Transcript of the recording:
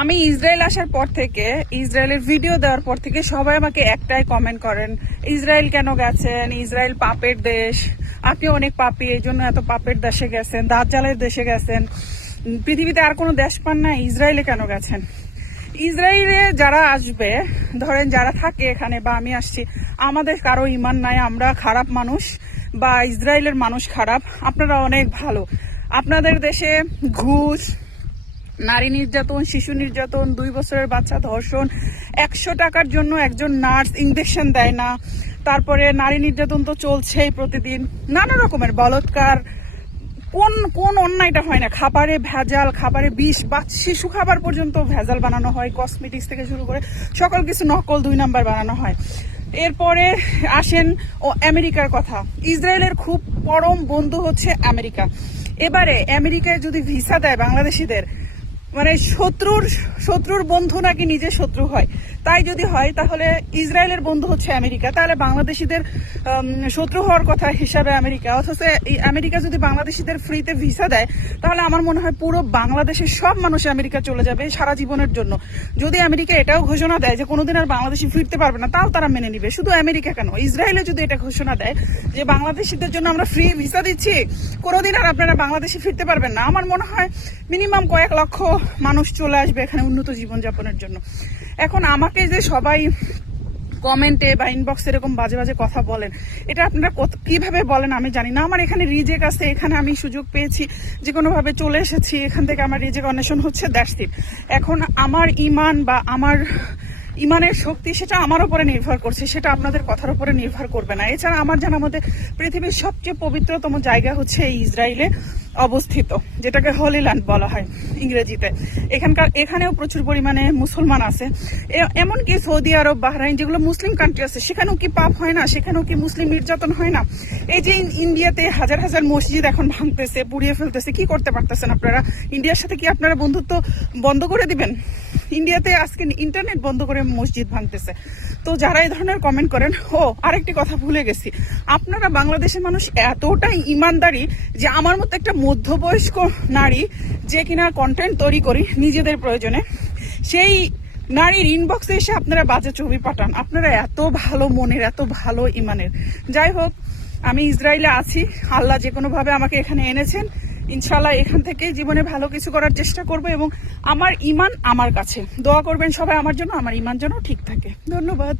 আমি ইসরায়েল আসার পর থেকে, ইসরায়েলের ভিডিও দেওয়ার পর থেকে সবাই আমাকে একটাই কমেন্ট করেন, ইসরায়েল কেন গেছেন, ইসরায়েল পাপের দেশ, আপনি অনেক পাপী, এই জন্য এত পাপের দেশে গেছেন, দাজ্জালের দেশে গেছেন, পৃথিবীতে আর কোনো দেশ পান না, ইসরায়েলে কেন গেছেন। ইসরায়েলে যারা আসবে, ধরেন যারা থাকে এখানে বা আমি আসছি, আমাদের কারো ইমান নাই, আমরা খারাপ মানুষ বা ইসরায়েলের মানুষ খারাপ, আপনারা অনেক ভালো। আপনাদের দেশে ঘুষ, নারী নির্যাতন, শিশু নির্যাতন, 2 বছরের বাচ্চা ধর্ষণ, 100 টাকার জন্য একজন নার্স ইঞ্জেকশন দেয় না, তারপরে নারী নির্যাতন তো চলছেই প্রতিদিন, নানা রকমের বলৎকার, কোন কোন অন্যায়টা হয় না, খাবারে ভেজাল, খাবারে বিষ, বা শিশু খাবার পর্যন্ত ভেজাল বানানো হয়, কসমেটিক্স থেকে শুরু করে সকল কিছু নকল 2 নাম্বার বানানো হয়। এরপরে আসেন আমেরিকার কথা। ইসরায়েলের খুব পরম বন্ধু হচ্ছে আমেরিকা। এবারে আমেরিকায় যদি ভিসা দেয় বাংলাদেশিদের, মানে শত্রুর বন্ধু নাকি নিজের শত্রু হয়, তাই যদি হয় তাহলে ইসরায়েলের বন্ধু হচ্ছে আমেরিকা, তাহলে বাংলাদেশিদের শত্রু হওয়ার কথা হিসাবে আমেরিকা। অথচ এই আমেরিকা যদি বাংলাদেশিদের ফ্রিতে ভিসা দেয়, তাহলে আমার মনে হয় পুরো বাংলাদেশের সব মানুষ আমেরিকা চলে যাবে সারা জীবনের জন্য। যদি আমেরিকা এটাও ঘোষণা দেয় যে কোনোদিন আর বাংলাদেশি ফিরতে পারবে না, তাও তারা মেনে নিবে। শুধু আমেরিকা কেন, ইসরায়েলে যদি এটা ঘোষণা দেয় যে বাংলাদেশিদের জন্য আমরা ফ্রি ভিসা দিচ্ছি, কোনোদিন আর আপনারা বাংলাদেশে ফিরতে পারবেন না, আমার মনে হয় মিনিমাম কয়েক লক্ষ মানুষ চলে আসবে এখানে উন্নত জীবনযাপনের জন্য। এখন আমাকে যে সবাই কমেন্টে বা ইনবক্সে এরকম বাজে বাজে কথা বলেন, এটা আপনারা কিভাবে বলেন আমি জানি না। আমার এখানে রিজেক্ট আছে, এখানে আমি সুযোগ পেয়েছি, যে কোনোভাবে চলে এসেছি, এখান থেকে আমার রিজেক্ট অন্বেষণ হচ্ছে, দ্যাটস ইট। এখন আমার ইমান বা আমার ইমানের শক্তি সেটা আমার উপরে নির্ভর করছে, সেটা আপনাদের কথার উপরে নির্ভর করবে না। এছাড়া আমার জানার মধ্যে পৃথিবীর সবচেয়ে পবিত্রতম জায়গা হচ্ছে এই ইসরায়েলে অবস্থিত, যেটাকে হোলি ল্যান্ড বলা হয় ইংরেজিতে। এখানেও প্রচুর পরিমাণে মুসলমান আছে, এমনকি সৌদি আরব, বাহরাইন, যেগুলো মুসলিম কান্ট্রি আছে, সেখানেও কি পাপ হয় না, সেখানেও কি মুসলিম নির্যাতন হয় না? এই যে ইন্ডিয়াতে হাজার হাজার মসজিদ এখন ভাঙতেছে, পুড়িয়ে ফেলতেছে, কি করতে পারতেছেন আপনারা? ইন্ডিয়ার সাথে কি আপনারা বন্ধুত্ব বন্ধ করে দিবেন? ইন্ডিয়াতে আজকে ইন্টারনেট বন্ধ করে মসজিদ ভাঙতেছে। তো যারা এই ধরনের কমেন্ট করেন, আরেকটি কথা ভুলে গেছি, আপনারা বাংলাদেশের মানুষ এতটাই ইমানদারি যে আমার মতো একটা মধ্যবয়স্ক নারী যে কিনা কন্টেন্ট তৈরি করি নিজেদের প্রয়োজনে, সেই নারীর ইনবক্সে এসে আপনারা বাজে ছবি পাঠান। আপনারা এত ভালো মনের, এত ভালো ইমানের। যাই হোক, আমি ইসরায়েলে আছি, আল্লাহ যে কোনোভাবে আমাকে এখানে এনেছেন, ইনশাল্লাহ এখান থেকে জীবনে ভালো কিছু করার চেষ্টা করবো, এবং আমার ইমান আমার কাছে। দোয়া করবেন সবাই আমার জন্য, আমার ইমান যেন ঠিক থাকে। ধন্যবাদ।